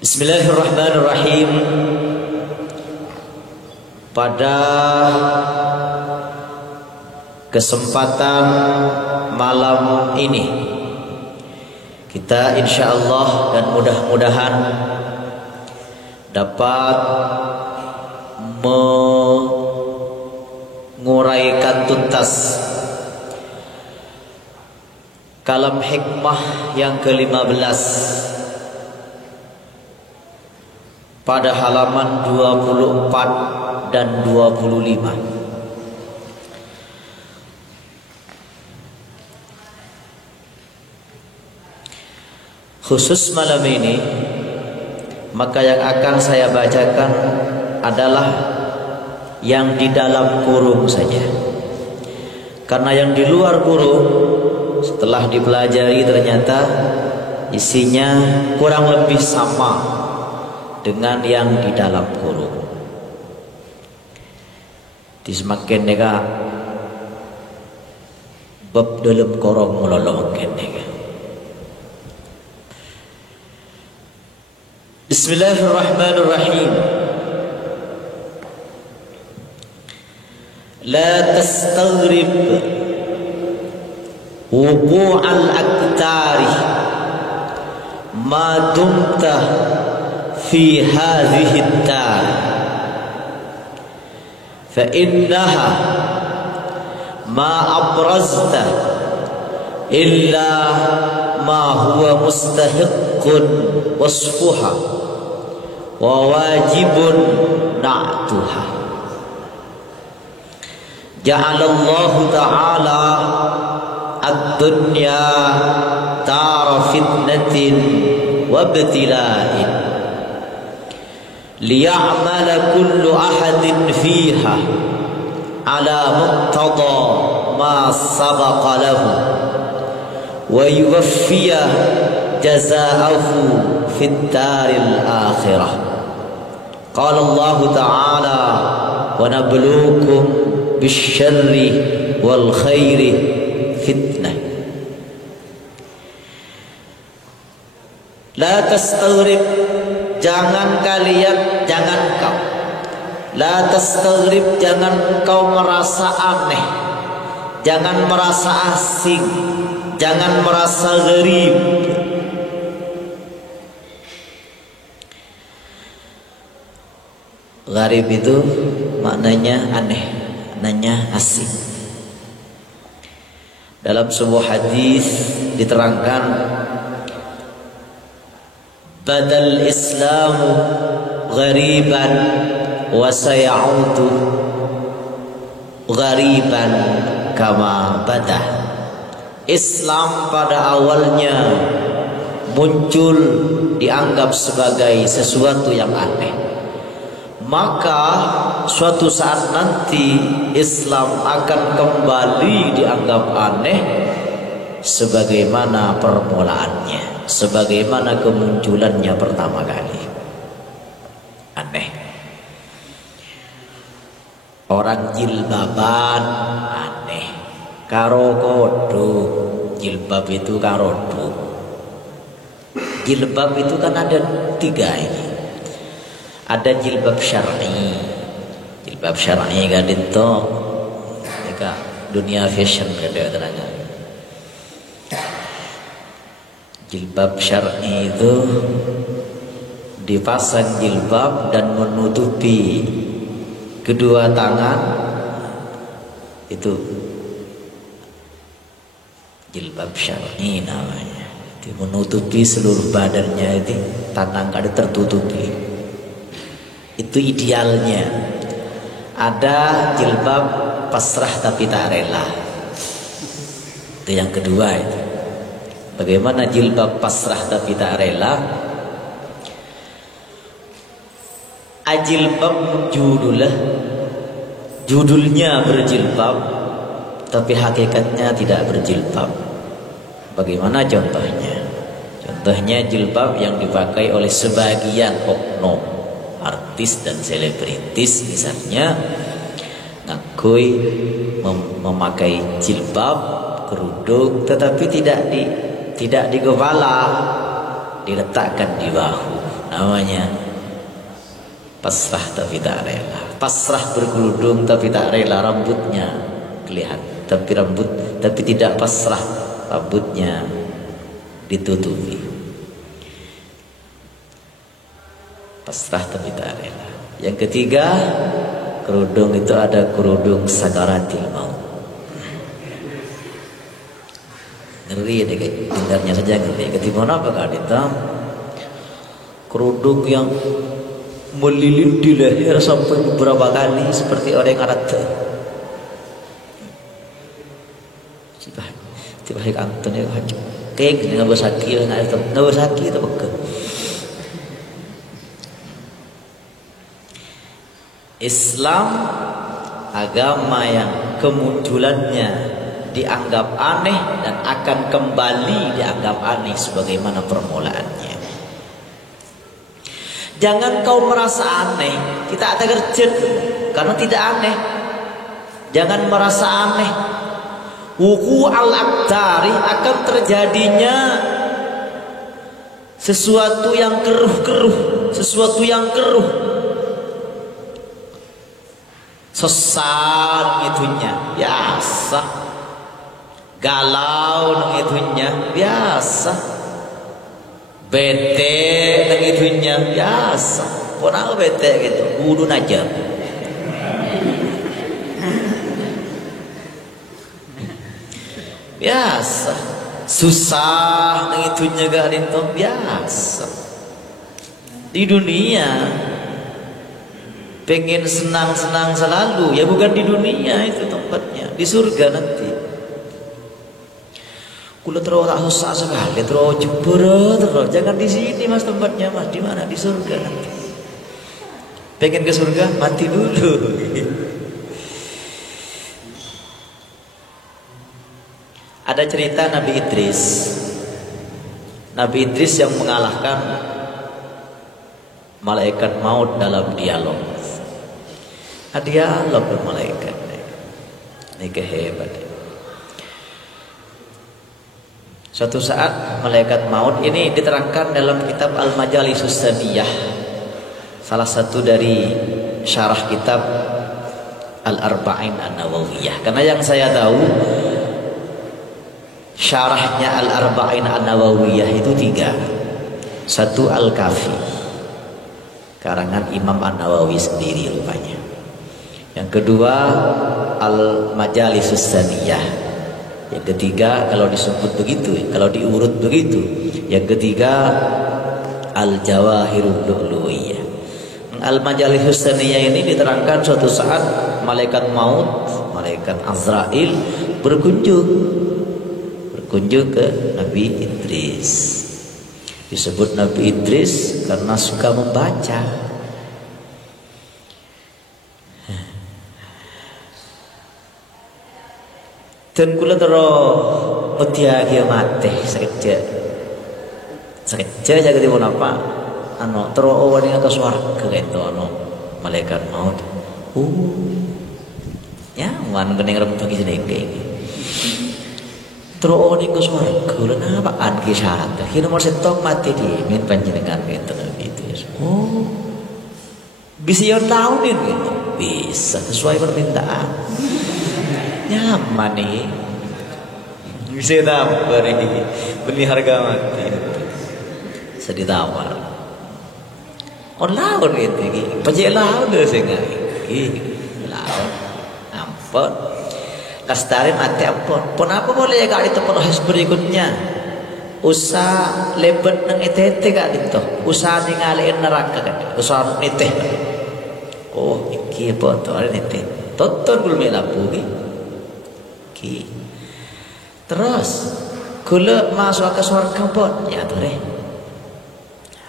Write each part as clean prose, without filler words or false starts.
Bismillahirrahmanirrahim. Pada kesempatan malam ini kita insyaallah dan mudah-mudahan dapat menguraikan tuntas kalam hikmah yang ke-15 pada halaman 24 dan 25. Khusus malam ini, maka yang akan saya bacakan adalah yang di dalam kurung saja. Karena yang di luar kurung setelah dipelajari ternyata isinya kurang lebih sama dengan yang di dalam kurung. Di semakin nega bab dalam korong melolong nega. Bismillahirrahmanirrahim. La tastaghrib wuqu'al aktari ma dumta fi hadhihi ad-dar fa innaha ma abrazta illa ma huwa mustahiqqun wasfuha wa wajibun na'tuha. Ja'alallahu ta'ala ad-dunya dara fitnatin wa ibtila'in liya'mala kullu ahadin fiha ala muqtada ma sabaqa lahu wa yuwaffiya jazaahu fid daril akhirah. Qala Allah ta'ala wa nabluukum bisyarri wal khairi fitnah. La tastaghrib, jangan kalian, jangan kau. La tastaghrib, jangan kau merasa aneh, jangan merasa asing, jangan merasa gharib. Gharib itu maknanya aneh, maknanya asing. Dalam sebuah hadis diterangkan, badal islamu ghariban wa sayaudu ghariban kama bada. Islam pada awalnya muncul dianggap sebagai sesuatu yang aneh, maka suatu saat nanti Islam akan kembali dianggap aneh sebagaimana permulaannya, sebagaimana kemunculannya pertama kali. Aneh. Orang jilbaban aneh, karo kodo. Jilbab itu karodo. Jilbab itu kan ada 3 ini. Ada jilbab syar'i. Jilbab syar'i kan itu mereka dunia fashion kada terangan. Jilbab syar'i itu dipasang jilbab dan menutupi kedua tangan, itu jilbab syar'i namanya. Itu menutupi seluruh badannya, itu tangan kada tertutupi. Itu idealnya. Ada jilbab pasrah tapi tak rela. Itu yang kedua itu. Bagaimana jilbab pasrah tapi tak rela? Ajilbab judulnya berjilbab tapi hakikatnya tidak berjilbab. Bagaimana contohnya? Contohnya jilbab yang dipakai oleh sebagian oknum artis dan selebritis misalnya, ngakui memakai jilbab, kerudung, tetapi tidak di kepala, diletakkan di bahu. Namanya pasrah tapi tak rela. Pasrah berkerudung tapi tak rela rambutnya kelihatan, tapi tidak pasrah, rambutnya ditutupi. Pasrah tapi tak rela. Yang ketiga, kerudung itu ada kerudung sakaratil maut. Ngeri deh, dengarnya saja ngeri. Ketimbang apa kak Adita? Kerudung yang melilit di leher sampai beberapa kali seperti orang yang arat. Tiba kanton ya haju. Kek nggak bersaki itu bekel. Islam agama yang kemunculannya dianggap aneh dan akan kembali dianggap aneh sebagaimana permulaannya. Jangan kau merasa aneh, kita ada kerja karena tidak aneh. Jangan merasa aneh. Wuku al-aqdari akan terjadinya sesuatu yang keruh, sesuatu yang keruh. Sesar itunya biasa, galau itunya biasa, bete itunya biasa. Pernah bete gitu, wudu aja. Biasa, susah itunya gak itu biasa. Di dunia pengen senang-senang selalu, ya bukan di dunia itu tempatnya, di surga nanti. Kula terus tak susah sekali, terus jebur terus. Jangan di sini mas tempatnya mas, di mana? Di surga nanti. Pengen ke surga, mati dulu. Ada cerita Nabi Idris. Nabi Idris yang mengalahkan malaikat maut dalam dialog. Dialog dengan malaikat. Ini kehebat. Suatu saat malaikat maut ini diterangkan dalam kitab Al-Majalisus Saniyah, salah satu dari syarah kitab Al-Arba'in An-Nawawiyah. Karena yang saya tahu syarahnya Al-Arba'in An-Nawawiyah itu 3. Satu Al-Kafi, karangan Imam An-Nawawi sendiri rupanya. Yang kedua Al-Majalisus Saniyah. Yang ketiga kalau disebut begitu, kalau diurut begitu, yang ketiga Al-Jawahirul Lu'lu'iyah. Al-Majalisus Saniyah ini diterangkan suatu saat malaikat maut, malaikat Azrail berkunjung ke Nabi Idris. Disebut Nabi Idris karena suka membaca. Dan kula terus mutiara mati sekejap jaga di mana apa? Ano terus awan yang ke surga itu ano malaikat maut. Ya, wan kening rem bagi sedekah. Terus awan yang ke surga. Kula napa an ki syarat. Ki nomor setok mati di min panjenengan gitu itu. Bisa yo tahu nih gitu. Bisa sesuai permintaan. Nyaman nih, bisa tawar ini, beli harga mati, sedih tawar. Laut gitu, pajak laut deh sih nggak, laut, ampun, kastarin mati ampun. Pun apa boleh kali itu proses berikutnya, usah lebet nang etete kali itu, usah ninggalin neraka kan, usah niteh. Oh, iki apa tuh ada niteh, tonton belum lampu ni. Terus kula masuk ke surga pun ya tore.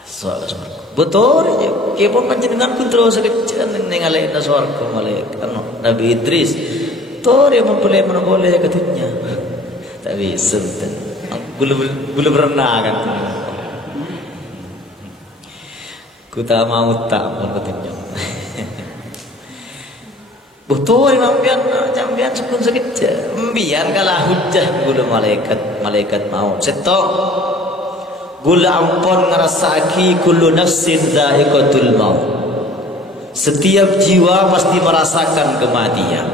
Masuk ke surga. Betul je. Ki pun panjenengan pun terus sekecil ninggalin surga malaikat Nabi Idris. Tore boleh katanya. Tapi sultan belum pernah kan. Ku tak mau tak pun katanya. Betul tuh campian sekun sekejap mbian kalah hujah gula malaikat maut setok gula ampun ngerasaki kullu nafsin dha'iqatul maut. Setiap jiwa pasti merasakan kematian.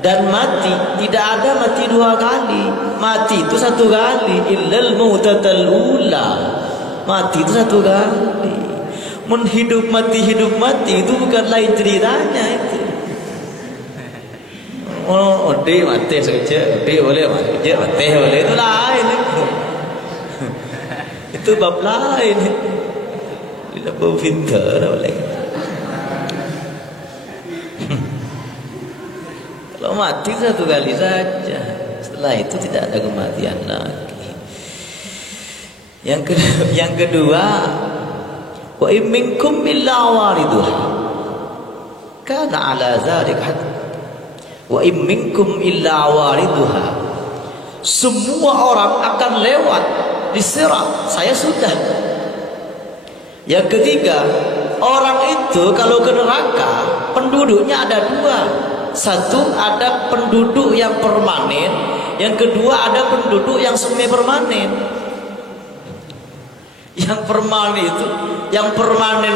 Dan mati tidak ada mati dua kali. Mati itu satu kali. Illal mautatal ula. Mati itu satu kali. Hidup mati itu bukan lain ceritanya itu. Oh, ode mati saja, ode boleh mati boleh itu lain itu. Itu bab lain. Tidak bab pintar boleh. Kalau mati satu kali saja, setelah itu tidak ada kematian lagi. Yang kedua, wa in minkum illa wariduha kana ala dzalik hadd. Wa in minkum illa wariduha, semua orang akan lewat di sirat. Saya sudah. Yang ketiga, orang itu kalau ke neraka penduduknya ada dua. Satu, ada penduduk yang permanen. Yang kedua, ada penduduk yang semi permanen. Yang permanen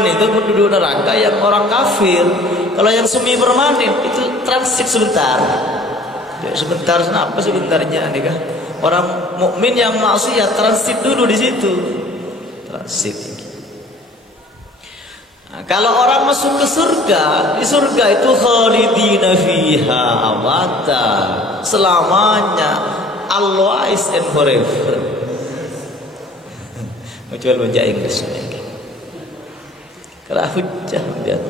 itu penduduk neraka yang orang kafir. Kalau yang semi permanen itu transit sebentar. Sebentar, kenapa sebentarnya nih kan? Orang mukmin yang maksiat transit dulu di situ. Transit. Nah, kalau orang masuk ke surga, di surga itu khalidina fiha abada, selamanya, always and forever. Menjual baca Inggris lagi. Kalau hujah biar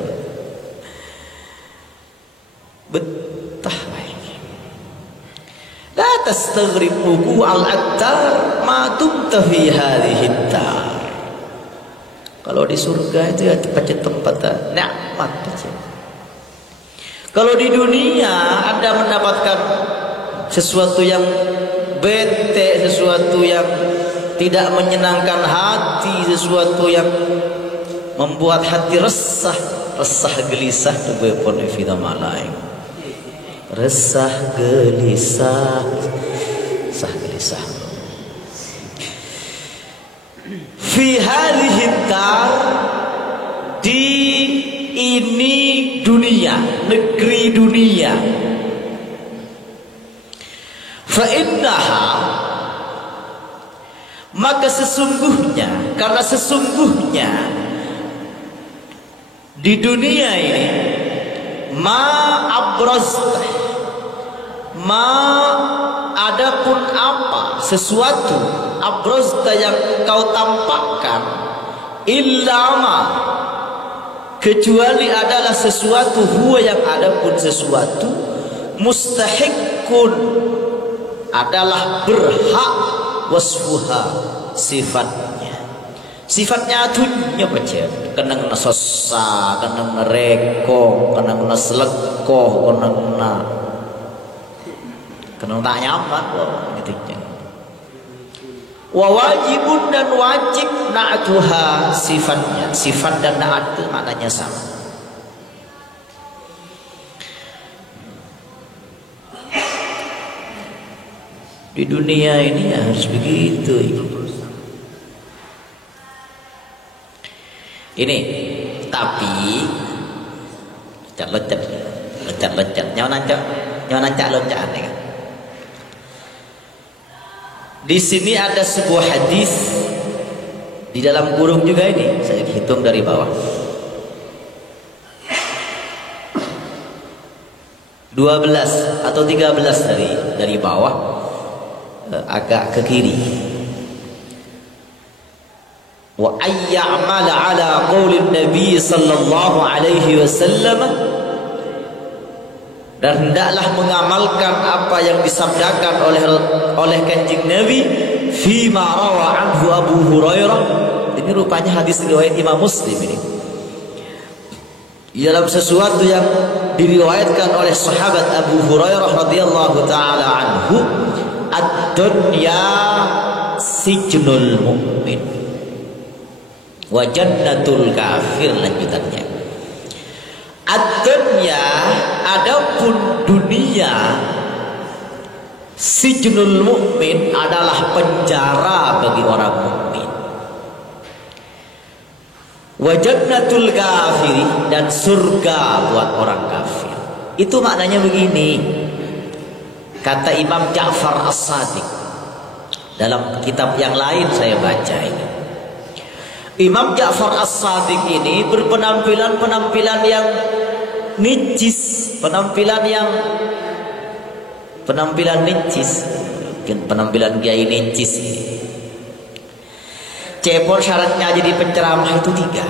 betah lagi. La tastaghribu al-attar ma dumta fi hadhihi dar. Kalau di surga itu ya tempat nikmat saja. Kalau di dunia Anda mendapatkan sesuatu yang bete, sesuatu yang tidak menyenangkan hati, sesuatu yang membuat hati resah gelisah tubepon evita malaing. Resah gelisah. Fi hadhihi dar, di ini dunia, negeri dunia. Fa innaha, maka sesungguhnya, karena sesungguhnya di dunia ini adapun apa sesuatu abrazta yang kau tampakkan, illama, kecuali adalah sesuatu, huwa yang adapun sesuatu, mustahiqqun, adalah berhak, wasfuha, sifatnya atunya baca kena sosa, kena reko, kena selekoh, kena tak nyaman gitu. Wa wajibun, dan wajib, na'atuha, sifatnya. Sifat dan na'at itu maknanya sama. Di dunia ini ya harus begitu. Ini tapi loncat nyawa loncat nih kan. Di sini ada sebuah hadis di dalam kurung juga ini, saya hitung dari bawah. 12 atau 13 dari bawah, agak ke kiri. Wa ayya'mala ala qaulin Nabi sallallahu alaihi wasallam, dan hendaklah mengamalkan apa yang disabdakan oleh Kanjeng Nabi, fi ma rawa anhu Abu Hurairah. Ini rupanya hadis riwayat Imam Muslim ini. Dalam sesuatu yang diriwayatkan oleh sahabat Abu Hurairah radhiyallahu taala anhu, ad-dunya sijnul mu'min wa jannatul kafir, lanjutannya. Ad-dunya, adapun dunia sijnul mukmin adalah penjara bagi orang mukmin, wa jannatul kafiri, dan surga buat orang kafir. Itu maknanya begini, kata Imam Ja'far As-Sadiq dalam kitab yang lain saya baca ini. Imam Ja'far As-Sadiq ini berpenampilan yang nicis, penampilan nicis, penampilan kiai nicis. Cepol syaratnya jadi penceramah itu 3.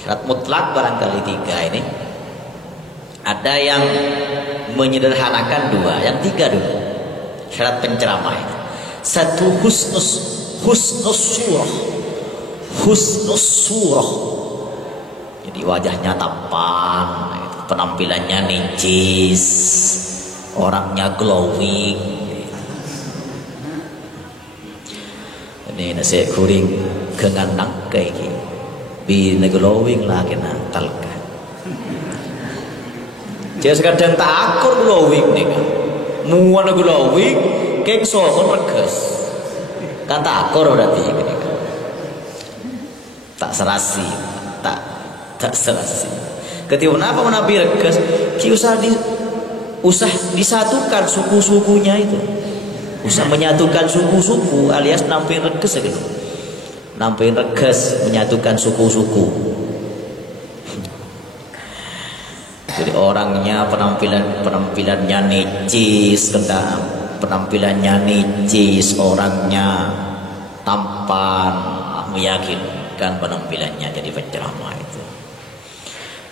Syarat mutlak barangkali 3 ini. Ada yang menyederhanakan 2, yang 3 dulu. Syarat penceramah itu. 1, husnus surah. Jadi wajahnya tampan, penampilannya nicis, orangnya glowing. Ini nasi kuring kenganang kayak gini, bina glowing lah kena talka. Jadi kadang tak akur glowing nih kan, muan glowing, kayak sokon reges, kan tak akur berarti kan, tak serasi, tak serasi. Ketika kenapa Nabi reges, usah disatukan suku-sukunya itu, usah menyatukan suku-suku alias nampil reges gitu, nampil reges menyatukan suku-suku. Jadi orangnya penampilannya nicis, penampilannya nicis, orangnya tampan, meyakinkan penampilannya jadi penceramah itu.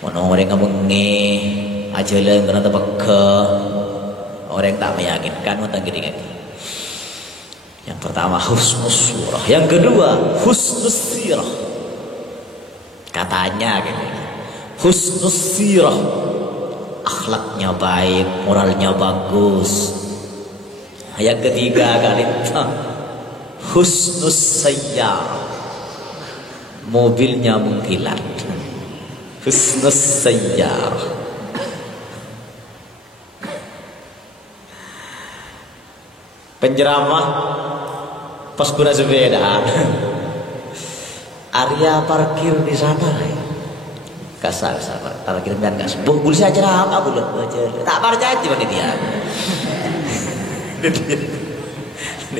Mana mereka mengeh aja lah karena terpeke, orang tak meyakinkan tentang gini. Yang pertama husnus surah, yang kedua husnus sirah. Katanya gitu, husnus sirah, akhlaknya baik, moralnya bagus. Yang ketiga kali husnus sayyar, mobilnya mengkilat. Husnus sayyar. Penceramah pas guna sepeda, area parkir di sana. Kasar parkir dan gas. Boleh saja apa boleh tak percaya cuma dia.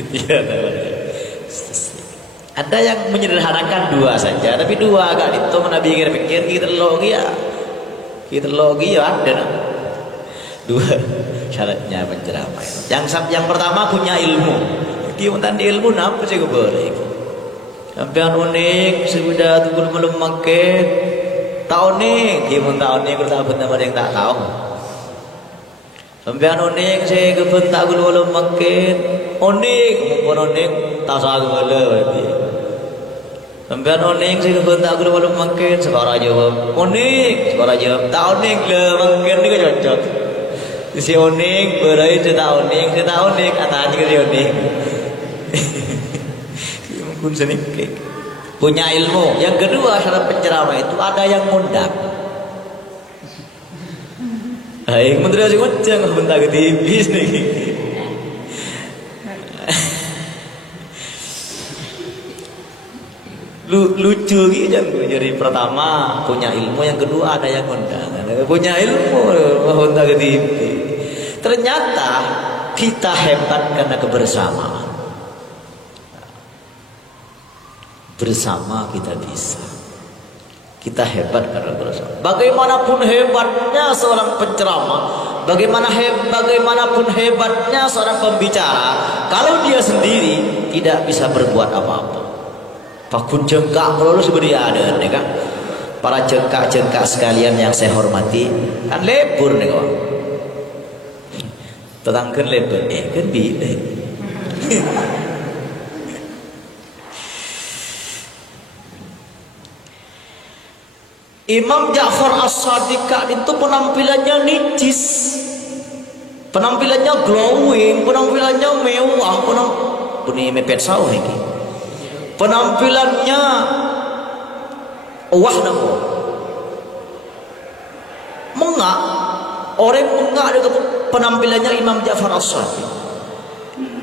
Dia. Ada yang menyederhanakan 2 saja, tapi 2 kali itu Nabi pikir kita logi ya ada. 2 syaratnya penceramah. Yang pertama punya ilmu. Kimutan di ilmu apa sih boleh. Sampean unik sudah tunggu belum makan. Tahu nih, kimun tahu nih kita benar yang tak tahu. Sampean unik saya kebun tak belum makan. Unik, mumpun unik tak sagu boleh. Sampean unik saya kebun tak belum makan. Sekarang jawab unik, sekarang jawab tak unik le makan ni kan cocok. Si unik berai cerita unik katanya ke unik. Mungkin sedikit. Punya ilmu. Yang kedua syarat penceramah itu ada yang ngundang. Hai, menteri aja ngoceng bentar ke TV nih. Lucu gitu kan. Jadi pertama punya ilmu, yang kedua ada yang ngundang. Punya ilmu bentar ke TV. Ternyata kita hebat karena kebersamaan. Bersama kita bisa. Kita hebat karena bersama. Bagaimanapun hebatnya seorang penceramah, bagaimanapun hebatnya seorang pembicara, kalau dia sendiri tidak bisa berbuat apa-apa. Pakun jengkak kalau seperti ada, nih kan? Para jengkak sekalian yang saya hormati, kan lebur nih kawan. Tetangkan lebur, kan bila. Imam Ja'far As-Sadiq itu penampilannya nicis, penampilannya glowing, penampilannya mewah, ini mepet sawah ini, penampilannya wah namo, mengak, orang mengak dengan penampilannya Imam Ja'far As-Shadiq.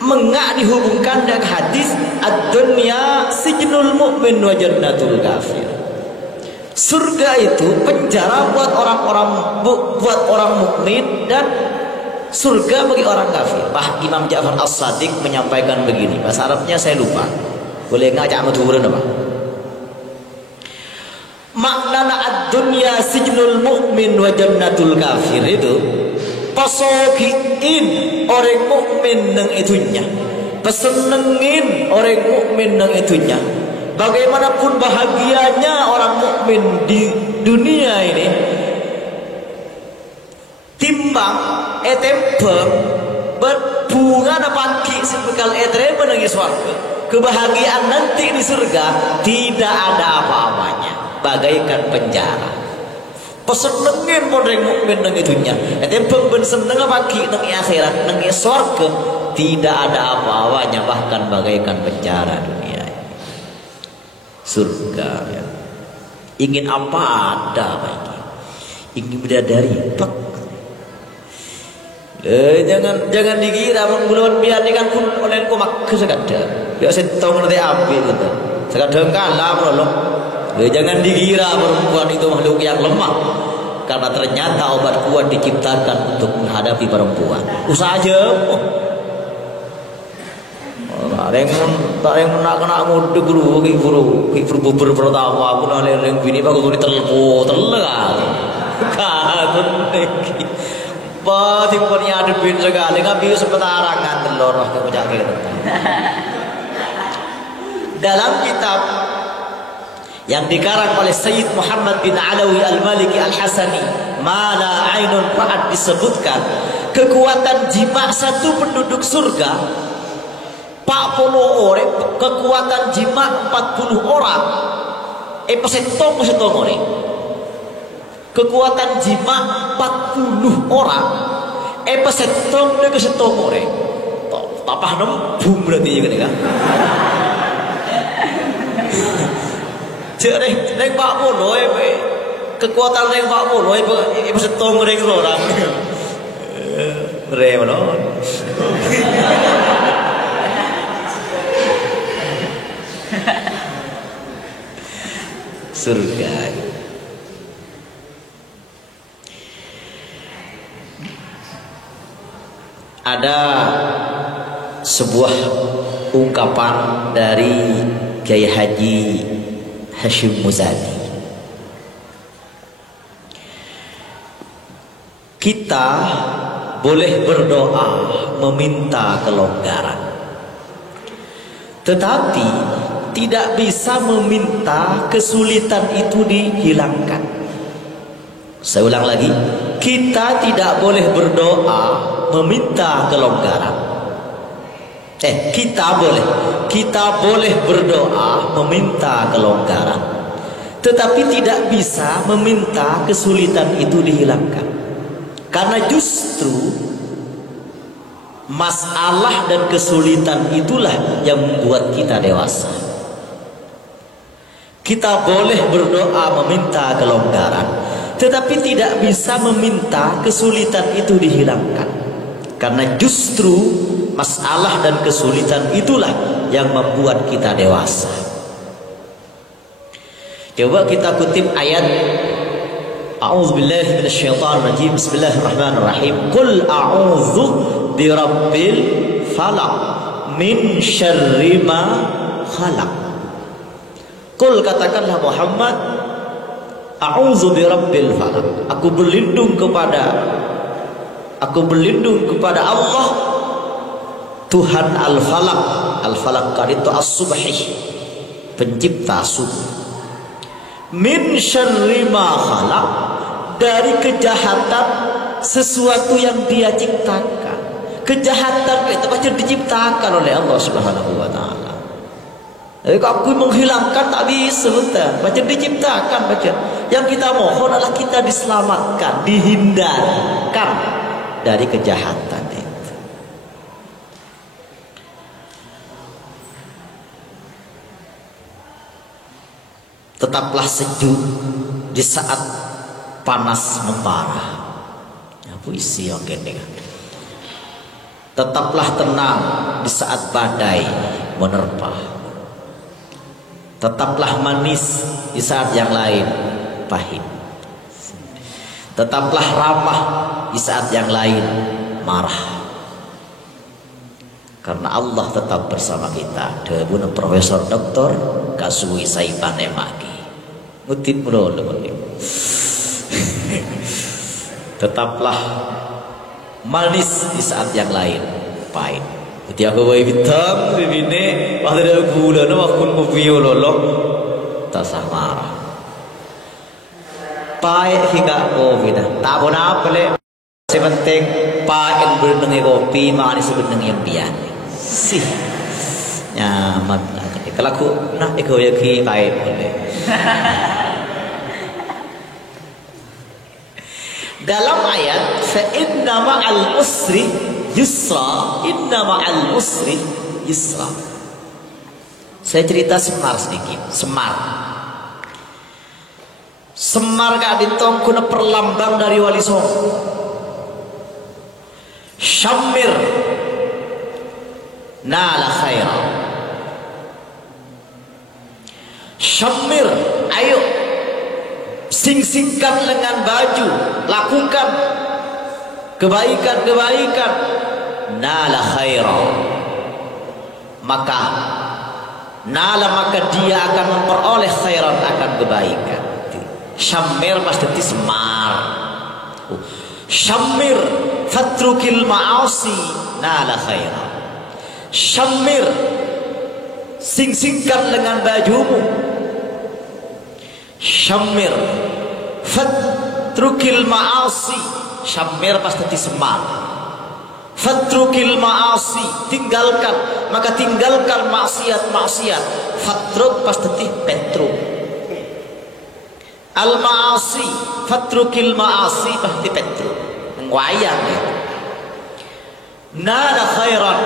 Mengak dihubungkan dengan hadis ad-dunya sijnul mu'min wa jannatul kafir. Surga itu penjara buat orang mukmin dan surga bagi orang kafir. Imam Ja'far As-Shadiq menyampaikan begini, bahasa Arabnya saya lupa. Boleh ngajak maturun apa? Maknana ad-dunya sijnul mu'min wa jannatul kafir itu pasogiin orang mukmin nang itunya, pesenengin orang mukmin nang itunya. Bagaimanapun bahagianya orang mukmin di dunia ini, timbang etempeng berbunga na pagi sebekal etre menangis warga. Kebahagiaan nanti di surga tidak ada apa-apanya, bagaikan penjara. Pesenengin orang mukmin nang itunya, etempeng ben seneng pagi nang akhirat nang surga tidak ada apa-apanya, bahkan bagaikan penjara dunia. Surga ya. Ingin apa ada lagi, ingin bidadari pak. Jangan dikira menggulungan biar kan pun oleh kau mak sekadar biar setong nanti ambil gitu sekadar kalah menolong. Jangan dikira perempuan itu makhluk yang lemah, karena ternyata obat kuat diciptakan untuk menghadapi perempuan. Usaha aja. Tak yang nak kena muda guru bubur pertama aku nak leleng bini bagus guru telpo telah kan lagi timurnya ada bin sekali ngambil sepetarangan telur ke penyakit. Dalam kitab yang dikarang oleh Sayyid Muhammad bin Alawi Al-Maliki Al-Hasani, Ma la ainun ra'at, disebutkan kekuatan jima satu penduduk surga 40 orang, kekuatan jima 40 orang. Pesetong orang. Kekuatan jima 40 orang. Pesetong orang. Tapah nembung berarti ya kan. Jadi nek 40 kekuatan nek 40 pesetong orang. Remno. Surga. Ada sebuah ungkapan dari Kiai Haji Hashim Muzadi. Kita boleh berdoa meminta kelonggaran, tetapi tidak bisa meminta kesulitan itu dihilangkan. Saya ulang lagi, kita tidak boleh berdoa meminta kelonggaran. Kita boleh berdoa meminta kelonggaran, tetapi tidak bisa meminta kesulitan itu dihilangkan. Karena justru masalah dan kesulitan itulah yang membuat kita dewasa. Kita boleh berdoa meminta kelonggaran, tetapi tidak bisa meminta kesulitan itu dihilangkan. Karena justru masalah dan kesulitan itulah yang membuat kita dewasa. Coba kita kutip ayat A'udzubillahi minasyaitonirrajim. Bismillahirrahmanirrahim. Qul a'udzu birabbil falaq min syarri ma khalaq. Qul, katakanlah Muhammad, a'udzu birabbil falaq. Aku berlindung kepada Allah, Tuhan al-falaq. Al-falaq kan itu as-subhi, pencipta subuh. Min syarri ma khalaq, dari kejahatan sesuatu yang Dia ciptakan. Kejahatan itu pasti diciptakan oleh Allah Subhanahu wa taala. Jadi aku menghilangkan tak bisa, baca diciptakan baca. Yang kita mohon adalah kita diselamatkan, dihindarkan dari kejahatan itu. Tetaplah sejuk di saat panas membara. puisi yang gini. Tetaplah tenang di saat badai menerpa. Tetaplah manis di saat yang lain pahit. Tetaplah ramah di saat yang lain marah. Karena Allah tetap bersama kita. Debun Profesor Doktor Kasui Saipan Emagi. Ngutip bro, tetaplah manis di saat yang lain pahit. Jadi aku bawa hitam ini waktu ada gula, waktu mobil lolok tak marah. Pahit hingga kopi dah. Tak pun apa le. Sepenting pahit berneng kopi, manis berneng yang bian. Sih nyaman. Kalau aku nak ikut lagi pahit boleh. Dalam ayat fa inna ma'al usri yusra, inna ma'al usri yusra. Saya cerita Semar sedikit. Semar gak ditong kuna perlambang dari Wali Songo. Syamir nala khaira. Syamir, ayo sing-singkan lengan baju, lakukan kebaikan-kebaikan. Nala khaira, maka dia akan memperoleh khairan, akan kebaikan. Syamir pasti semar. Syamir fatrukil ma'asi nala khaira. Syamir, sing-singkan lengan bajumu. Syamir fatrukil ma'asi. Syamir pasti semar. Fatrukil ma'asi, tinggalkan, maka tinggalkan maksiat. Fatruk pasti petruk. Al ma'asi, fatrukil ma'asi pasti petruk. Wayang ya. Nala khairan,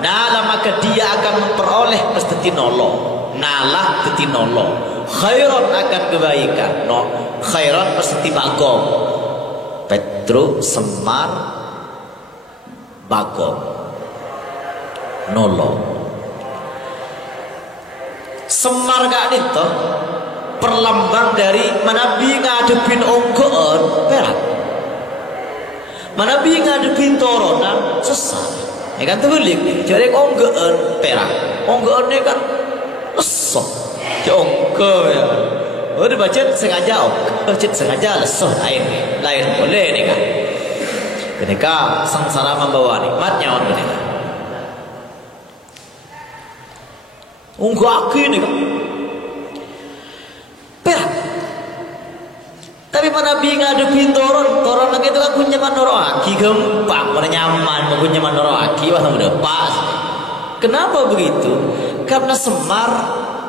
nala maka dia akan memperoleh pasti nolong. Nala pasti nolong. Khairan akan kebaikan. No, khairan pasti bagong. Petruk, semar, bagong, nolong. Semar gak itu perlambang dari manabi ngadepin onggoon perak, manabi ngadepin toronan sesat. Ya kan terbalik nih. Jadi onggoon perak, onggoon ini kan lesok, onggo ya. Oh dibaca sengaja, baca sengaja lesoh lain boleh nih kan. Ketika sengsara membawa nikmatnya on ketika unggu aku ini kan perak. Tapi mana bi ngadepin toron lagi itu kan punya manoro aki gampang, mana nyaman, punya manoro aki wah udah pas. Kenapa begitu? Karena Semar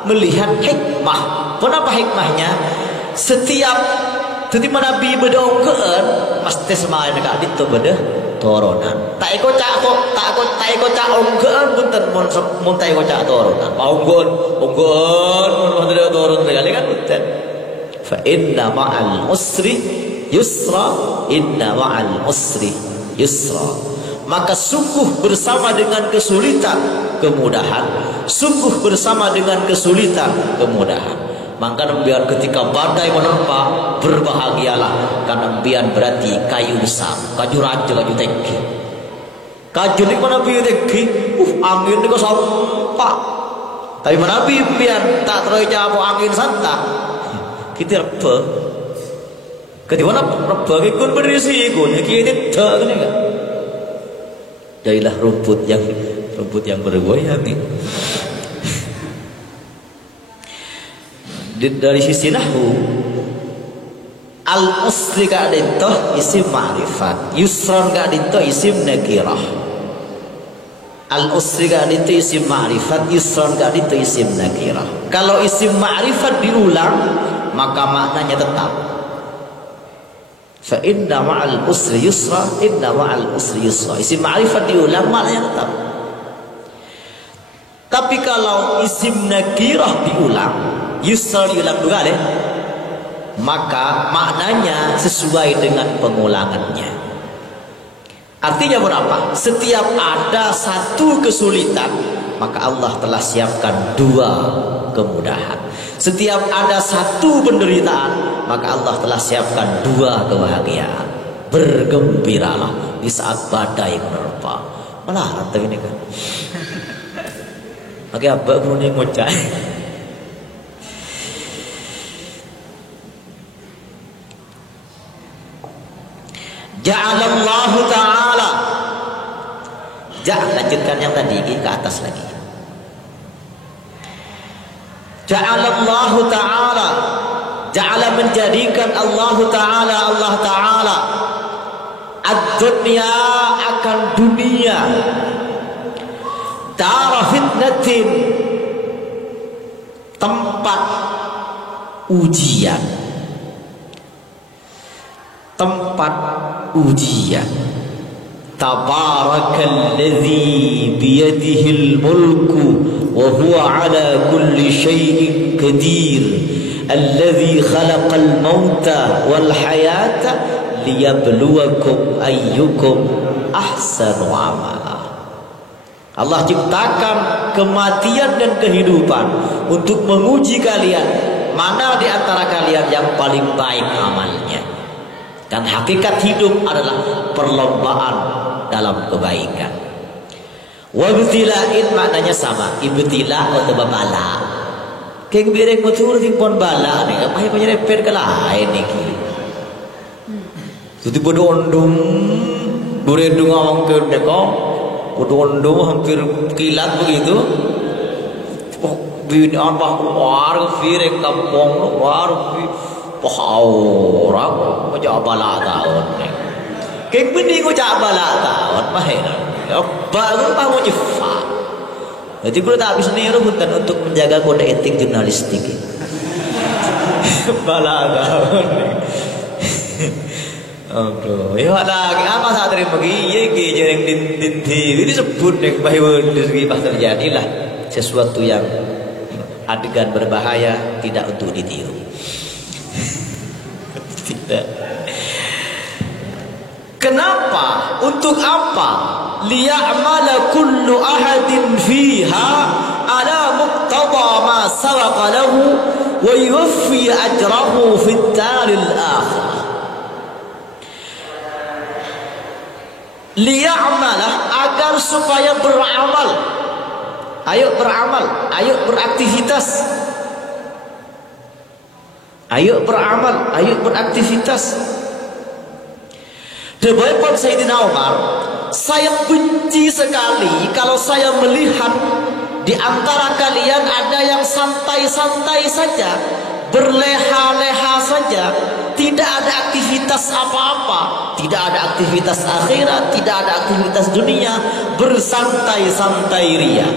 melihat hikmah. Kenapa hikmahnya? Setiap jadi manabi bedongkeun pasti Semar dekat itu beda toronan. Tak ikut cak ongkeun punten mun tak ikut cak toronan. Ongkeun mun ada toron sekali kan punten. Fa inna ma'al usri yusra, inna ma'al usri yusra. Maka sungguh bersama dengan kesulitan kemudahan, sungguh bersama dengan kesulitan kemudahan. Maka nembian ketika badai menerpa, berbahagialah, karena nembian berarti kayu besar, kayu raja, kayu teki. Kayu ni mana bi teki, angin ni ko sampah. Tapi mana bi bian tak terus jamu angin santak. Kita apa? Ketika mana apa? Ikut berisi ikut, kita tak ni kan? Jadilah rumput yang bergoyang ni. Dari sisi nahwu, al-usri gak dinto isim ma'rifat, yusron gak dinto isim nakirah. Al-usri gak dinto isim ma'rifat, yusron gak dinto isim nakirah. Kalau isim ma'rifat diulang, maka maknanya tetap. Fa inna ma'al usri yusra, inna ma'al usri yusra. Isim ma'rifat diulang, maknanya tetap. Tapi kalau isim nakirah diulang, yusra diulang dua kali, maka maknanya sesuai dengan pengulangannya. Artinya berapa? Setiap ada satu kesulitan, maka Allah telah siapkan dua kemudahan. Setiap ada satu penderitaan, maka Allah telah siapkan dua kebahagiaan. Bergembiralah di saat badai menerpa. Malah rantai ini kan. Oke, apa bunyi ngocak? Ja'alallahu ta'ala. Lanjutkan yang tadi ke atas lagi. Ja'alallahu ta'ala. Ja'ala menjadikan Allah Ta'ala ad-dunya akan dunia dara fitnatin, tempat ujian, Tabarakalladzi biyadihil mulku wa huwa ala kulli syai'in qadir, alladzi khalaqal mauta wal hayata liyabluwakum ayyukum ahsanu amala. Allah ciptakan kematian dan kehidupan untuk menguji kalian, mana di antara kalian yang paling baik amalnya. Dan hakikat hidup adalah perlombaan dalam kebaikan. Wabtila'in maknanya sama, ibtila atau bala. Keng bireng motor timpon bala nih, apa yang penyerepet ke lain nih. Itu bodondong, durendung awang ke dekong, bodondong hampir kilat begitu. Bini apa war bireng kampung war orang ngejak bala tahun nih. Keng bini ngejak bala tahun mahir. Baru bangun nyefa. Jadi gue tak habis niru hutan untuk menjaga kode etik jurnalistik. Bala tahun. Aduh, ya lagi apa saat terima begini, yang din TV disebut yang bahwa dari pas terjadilah sesuatu yang adegan berbahaya tidak untuk ditiru. Tidak. Kenapa? Untuk apa? Liya'mala kullu ahadin fiha ala muqtada ma sabaqa lahu wa yuwaffi ajrahu fid daril akhirah. Liya'mala agar supaya beramal. Ayo beramal, ayo beraktivitas. Ayo beramal, ayo beraktivitas. Debaikan Sayyidina Umar, saya benci sekali kalau saya melihat di antara kalian ada yang santai-santai saja, berleha-leha saja, tidak ada aktivitas apa-apa, tidak ada aktivitas akhirat, tidak ada aktivitas dunia, bersantai-santai ria.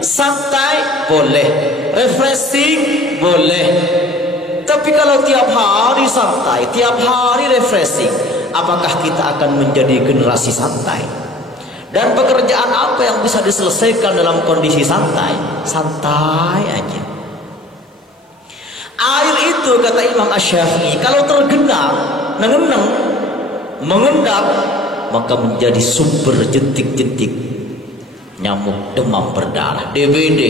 Santai boleh, refreshing boleh. Tapi kalau tiap hari santai, tiap hari refreshing, apakah kita akan menjadi generasi santai? Dan pekerjaan apa yang bisa diselesaikan dalam kondisi santai? Santai aja. Air itu kata Imam Asy-Syafi'i kalau tergenang, nengeneng, mengendap, maka menjadi sumber jentik-jentik nyamuk demam berdarah, DBD.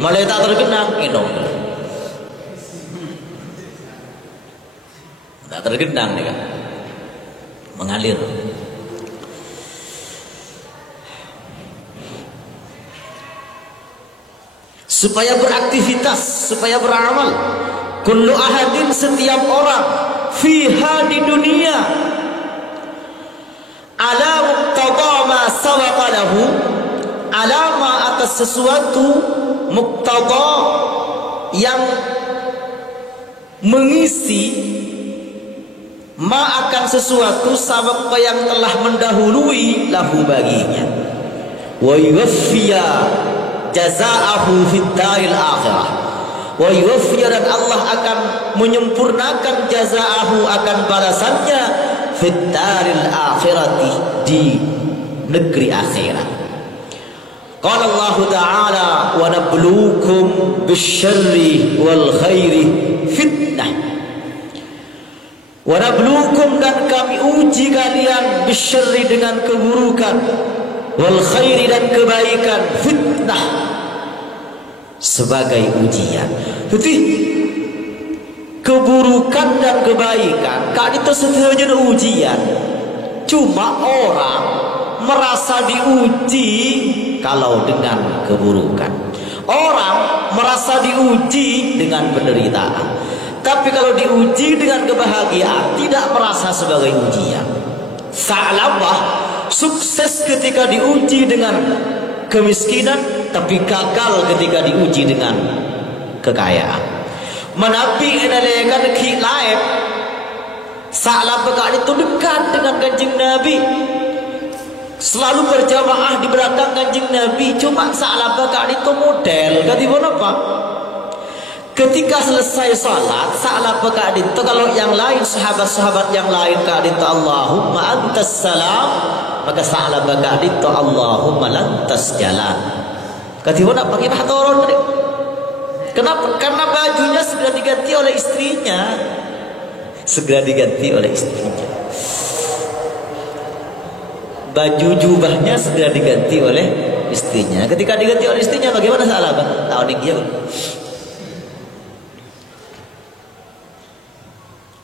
Malah tak tergenang, minum. Tak tergenang nih kan, mengalir. Supaya beraktivitas, supaya beramal. Kullu ahadin, setiap orang, fiha di dunia, ala muqtada ma sabaqa lahu, alama atas sesuatu, muqtada yang mengisi, ma akan sesuatu sabaq yang telah mendahului lahu baginya, wa yuwaffiya jazaahu fid daril akhirah, wa yuwaffiya, dan Allah akan menyempurnakan jazaahu, akan balasannya, fid daril akhirati, di negeri akhirat. Qala Allah Ta'ala wa nabluukum bisyarri wal khairi fitnah Wa nabluukum, dan kami uji kalian, bisyarri, dengan keburukan, wal khairi, dan kebaikan, fitnah, sebagai ujian. Jadi keburukan dan kebaikan kan itu sebenarnya ujian. Cuma orang merasa diuji kalau dengan keburukan. Orang merasa diuji dengan penderitaan. Tapi kalau diuji dengan kebahagiaan, tidak merasa sebagai ujian. Sa'labah sukses ketika diuji dengan kemiskinan, tapi gagal ketika diuji dengan kekayaan. Menabi enalekan khilaif. Sa'labah itu dekat dengan Kanjeng Nabi, selalu berjamaah di belakang Kanjeng Nabi. Cuma Sa'labah itu model katipun apa? Ketika selesai salat, Sa'labah itu, kalau yang lain sahabat-sahabat yang lain itu Allahumma antas salam, maka Sa'labah itu Allahumma lantas jalan. Katipun apa pakai bahtoron? Kenapa? Karena bajunya segera diganti oleh istrinya. Segera diganti oleh istrinya. Baju jubahnya segera diganti oleh istrinya. Ketika diganti oleh istrinya, bagaimana Sa'labah? Tahu dia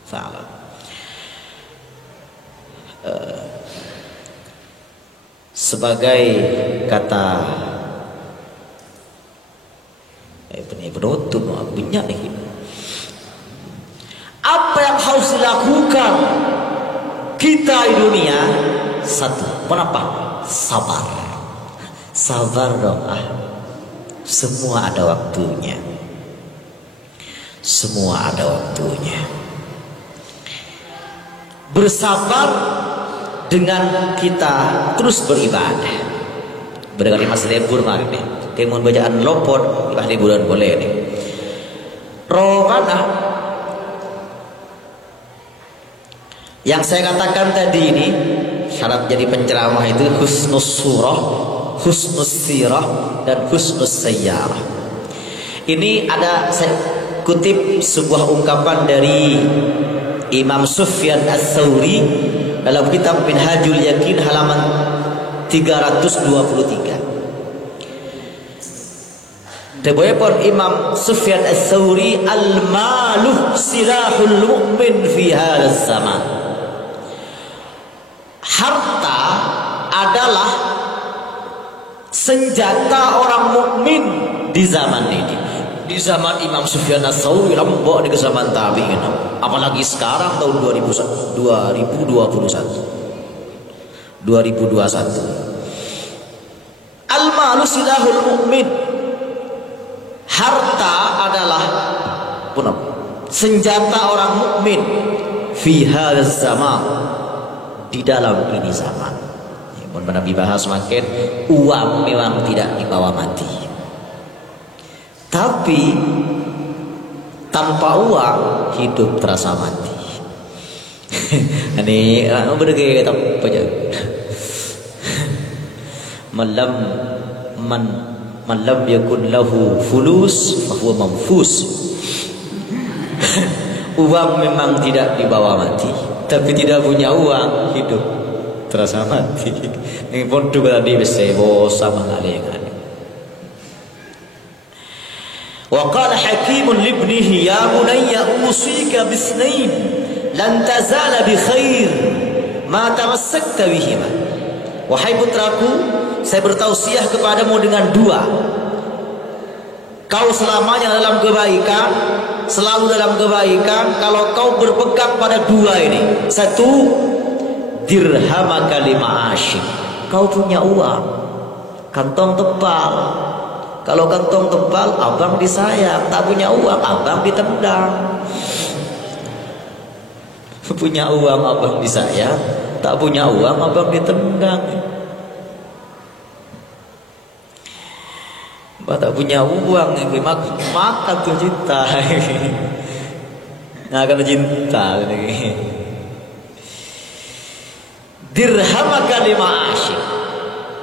salah. Sebagai kata penutup banyak nih. Apa yang harus dilakukan kita di dunia? Satu, kenapa? Sabar. Sabar doa. Semua ada waktunya. Semua ada waktunya. Bersabar dengan kita terus beribadah. Berkali mas libur kemarin nih. Kemun bacaan lopot pas liburan boleh nih. Rohana yang saya katakan tadi ini, syarat jadi penceramah itu husnus surah, husnus sirah, dan husnus sayyarah. Ini ada saya kutip sebuah ungkapan dari Imam Sufyan Ats-Tsauri dalam kitab Minhajul Yakin halaman 323. Deboyepon Imam Sufyan Ats-Tsauri, al-malu silahul mu'min fi hadzal zaman. Harta adalah senjata orang mukmin di zaman ini. Di zaman Imam Sufyan Ats-Tsauri, lambok di zaman tabi'in. Apalagi sekarang tahun 2021. Al-malu silahul mu'min. Harta adalah senjata orang mukmin fi hadzal zaman, di dalam ini zaman. Mun Nabi bahas makin uang memang tidak dibawa mati. Tapi tanpa uang hidup terasa mati. Ini berbagai kata apa? Man lam yakun lahu fulus fahuwa manfus. Uang memang tidak dibawa mati, tapi tidak punya uang hidup terasa mati. Ini pun juga tadi besebo sama ngalengan. Wa qala hakimun libnihi ya bunayya usika bisnain lan tazala bi khair ma tamassakta bihima. Wahai putraku, saya bertausiah kepadamu dengan dua. Kau selamanya dalam kebaikan, selalu dalam kebaikan kalau kau berpegang pada dua ini. Satu, dirhamaka lima'asyik. Kau punya uang, kantong tebal. Kalau kantong tebal, abang disayang. Tak punya uang, abang ditendang. Punya uang, abang disayang. Tak punya uang, abang ditendang. Mbak tak punya uang, makan tuh cinta. Nah, akan cinta. Dirhamaka lima'asyik.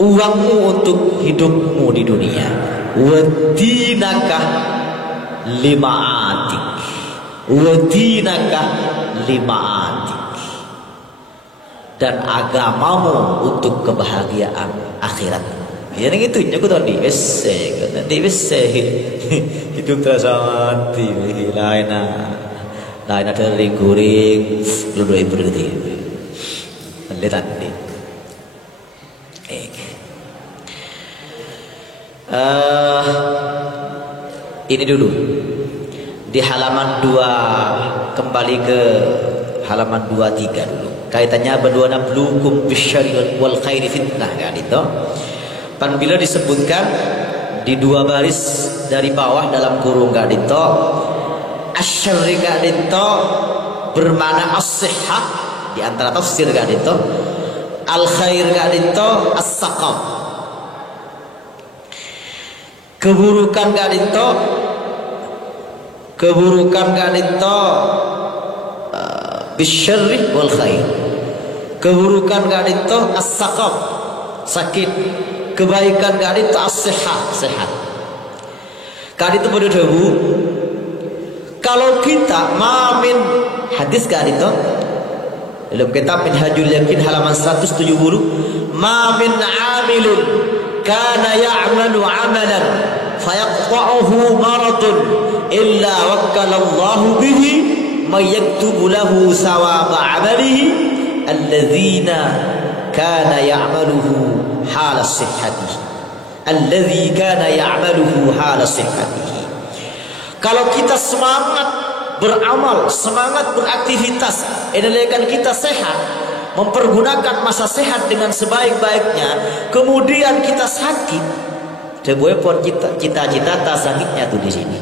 Uangmu untuk hidupmu di dunia. Wadinaka lima'atik. Wadinaka lima'atik, dan agamamu untuk kebahagiaan akhirat. Ya gitu nya ku tadi esse nanti esse hidup terasa mati lain ada ring-ring lu doi berarti lihat tadi ini dulu di halaman 2, kembali ke halaman 23 dulu. Kaitannya berdua nablukum bisyari wal khairi fitnah kan itu. Pan bila disebutkan di 2 baris dari bawah dalam kurung kan itu asyari kan itu bermakna as-sihah di antara tafsir kan itu, al khair kan itu as-saqam, keburukan kan itu bisyarri wal khair, keburukan gak itu as-saqam sakit, kebaikan gak itu as-sehat sehat. Gak itu berdebu. Kalau kita mamin hadis gak itu dalam kitab Minhajul Yakin halaman 170, mamin amilun kana ya'malu amalan fayaqta'uhu maradun illa wakkalallahu bihi may yaktubu lahu sawaba 'amalihi alladzina kana ya'maluhu hala sihhatihi alladzi kana ya'maluhu hala sihhatihi. Kalau kita semangat beramal, semangat beraktivitas, endalikan kita sehat, mempergunakan masa sehat dengan sebaik-baiknya, kemudian kita sakit, sebuah pun cita-cita tak sakitnya tuh di sini.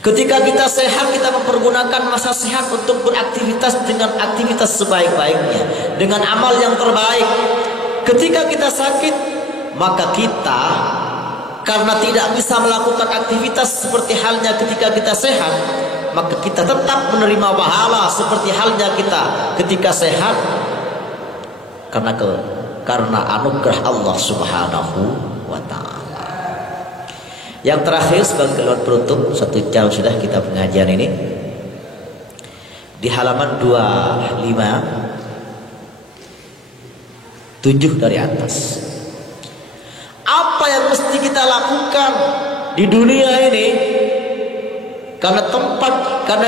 Ketika kita sehat, kita mempergunakan masa sehat untuk beraktivitas dengan aktivitas sebaik-baiknya, dengan amal yang terbaik. Ketika kita sakit, maka kita karena tidak bisa melakukan aktivitas seperti halnya ketika kita sehat, maka kita tetap menerima pahala seperti halnya kita ketika sehat, karena anugerah Allah Subhanahu wa ta'ala. Yang terakhir sebagai keluar penutup, 1 jam sudah kita pengajian ini, di halaman 25 7 dari atas. Apa yang mesti kita lakukan di dunia ini? Karena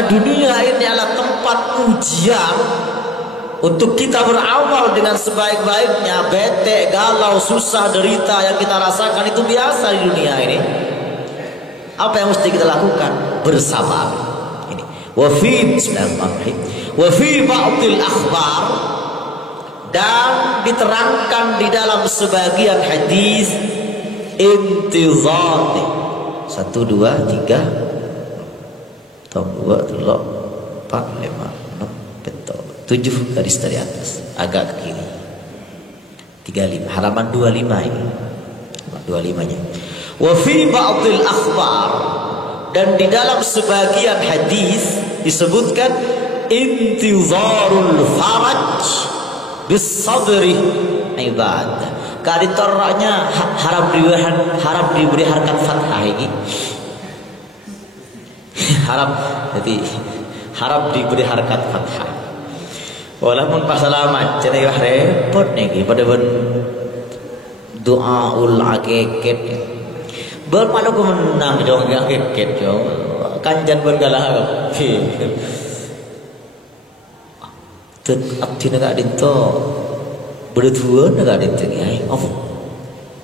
dunia ini adalah tempat ujian untuk kita beramal dengan sebaik-baiknya. Bete, galau, susah, derita yang kita rasakan itu biasa di dunia ini. Apa yang mesti kita lakukan? Bersabar. Ini. Wa fi ba'dil akhbar, dan diterangkan di dalam sebagian hadis intizar 1 2 3 2 3 4 5 6 7 garis dari atas agak ke kiri 35 halaman 25 ini 25 nya. Wa fi ba'dil akhbar, dan di dalam sebagian hadis disebutkan intizarul faraj bisabri ibadah. Kaditornya harap diberi harkat fathah ini. harap diberi harkat fathah. Walaupun pas selamat cenah repot nih pada ben doaul akeket. Berpadu ku menang jong akeket jong. Kanjan bergalah. Abdi negara dinto berdua negara dinto ni apa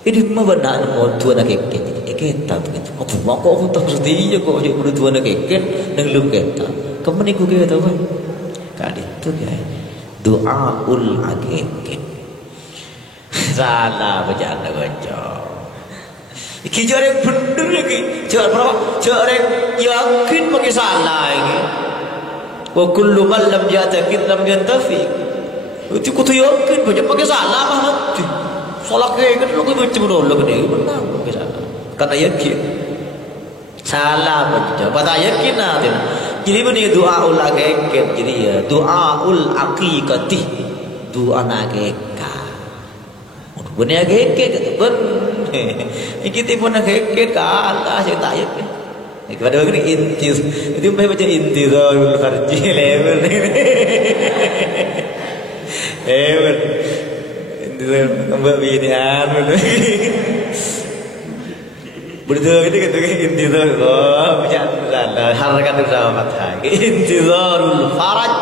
ini mah benar mau tua nak keket kita begitu apa aku tak seperti je kok jadi berdua nak keket nang lu kita kamu ni ku kita kan kali itu guys doaul akeket salah bercanda gocok iki jare bener lagi jare yakin pakai salah ini. Wa kullu man lam ya'taqid lam yantafi. Itu kutu yakin banyak pakai salah mah mati. Salah ke kan lu baca dulu ke dia benar pakai salah. Kata yakin. Salah baca. Pada yakin nah. Jadi begini doaul akikah. Jadi ya doaul aqiqati. Doa akikah. Benar akikah kata ben. Iki pun akikah kalah saya tak yakin. Kepada begini inti itu macam intizarul farji level level intizar mbak binian betul gitu kan intizar macam lah harakat sama mata intizarul faraj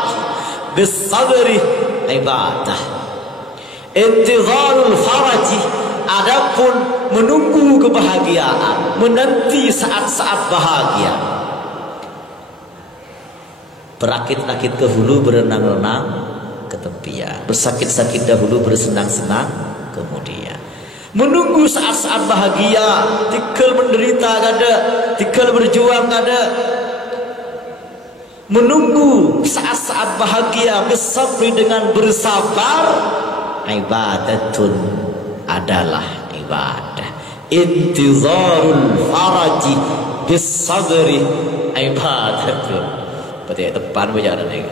bis sabri ibadah intizarul faraji adapun menunggu kebahagiaan, menanti saat-saat bahagia. Berakit-akit ke hulu, berenang-renang ke tepian. Bersakit-sakit dahulu, bersenang-senang kemudian. Menunggu saat-saat bahagia, tikal menderita ada, tikal berjuang ada. Menunggu saat-saat bahagia, bersabri dengan bersabar, ibadatun adalah ibadah. Intizarul faraji bis sabri ibadatun. Berarti depan bicara ni.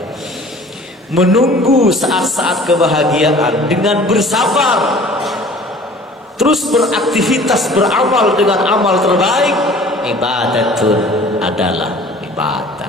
Menunggu saat-saat kebahagiaan dengan bersabar, terus beraktivitas beramal dengan amal terbaik, ibadatun adalah ibadah.